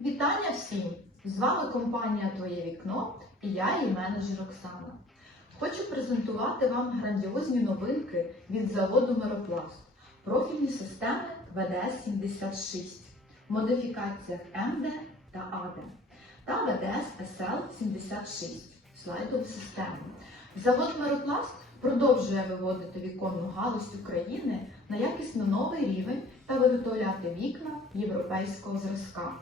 Вітання всім! З вами компанія Твоє вікно і я, її менеджер Оксана. Хочу презентувати вам грандіозні новинки від заводу Миропласт, профільні системи ВДС-76, в модифікаціях МД та АД та ВДС SL-76 слайдову систему. Завод Миропласт продовжує виводити віконну галузь України на якісно новий рівень та виготовляти вікна європейського зразка.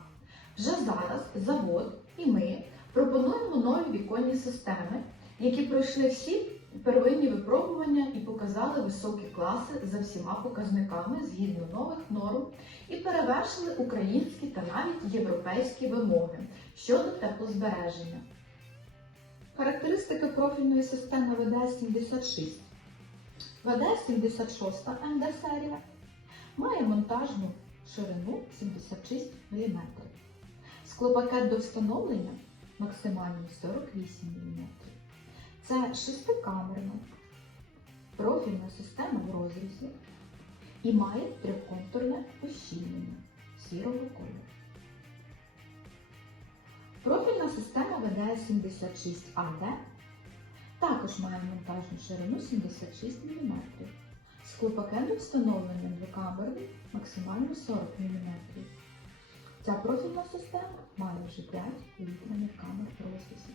Вже зараз завод і ми пропонуємо нові віконні системи, які пройшли всі первинні випробування і показали високі класи за всіма показниками згідно нових норм і перевершили українські та навіть європейські вимоги щодо теплозбереження. Характеристики профільної системи ВДС-76. ВДС-76 МД серія має монтажну ширину 76 мм. Склопакет до встановлення максимальний 48 мм. Це шестикамерна профільна система в розрізі і має триконтурне ущільнення 76АД також має монтажну ширину 76 мм. Склопакет встановлений двокамерний максимально 40 мм. Ця профільна система має вже 5 повітряних камер просвісів.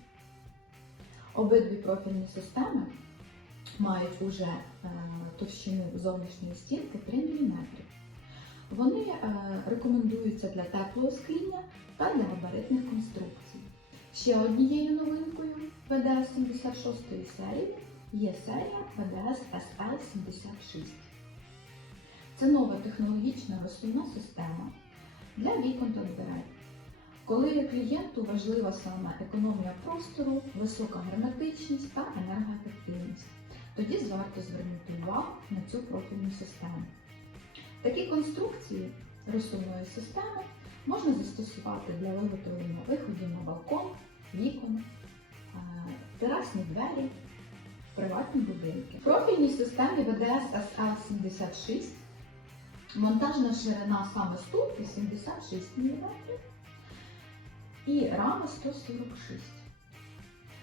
Обидві профільні системи мають уже е, товщину зовнішньої стінки 3 мм. Вони е, рекомендуються для теплого скління та для габаритних конструкцій. Ще однією новинкою ВДС 76 серії є серія ВДС SL76. Це нова технологічна розсувна система для вікон та дверей. Коли клієнту важлива саме економія простору, висока герметичність та енергоефективність, тоді варто звернути увагу на цю профільну систему. Такі конструкції розсувної системи можна застосувати для виготовлення виходів на балкон, вікон, е, терасні двері, приватні будинки. В профільній системі ВДС SL76 Монтажна ширина саме ступки 76 мм і рама 146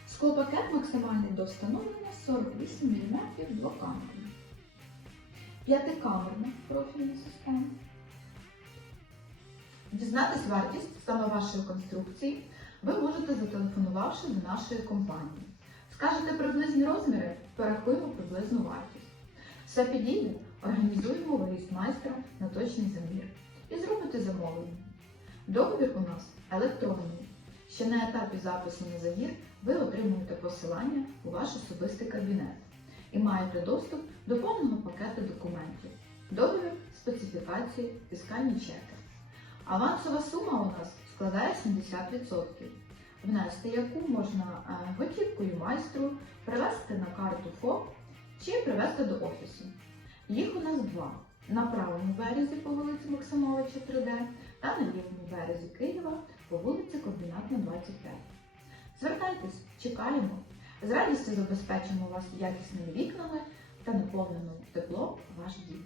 Склопакет максимальний до встановлення 48 мм двокамерний. П'ятикамерна профільна система. Дізнатись вартість саме вашої конструкції ви можете зателефонувавши до нашої компанії. Скажете приблизні розміри, порахуємо приблизну вартість. Все підійде, організуємо виїзд майстра на точний замір і зробите замовлення. Договір у нас електронний. Ще на етапі запису на замір ви отримуєте посилання у ваш особистий кабінет і маєте доступ до повного пакету документів, договір, специфікації, фіскальні чеки. Авансова сума у нас складає 70%, внести яку можна е, готівкою майстру, привезти на карту ФОП чи привезти до офісу. Їх у нас два. На правому березі по вулиці Максимовича 3D та на лівому березі Києва по вулиці Комбінатна 25. Звертайтесь, чекаємо. З радістю забезпечимо вас якісними вікнами та наповнимо в тепло ваш дім.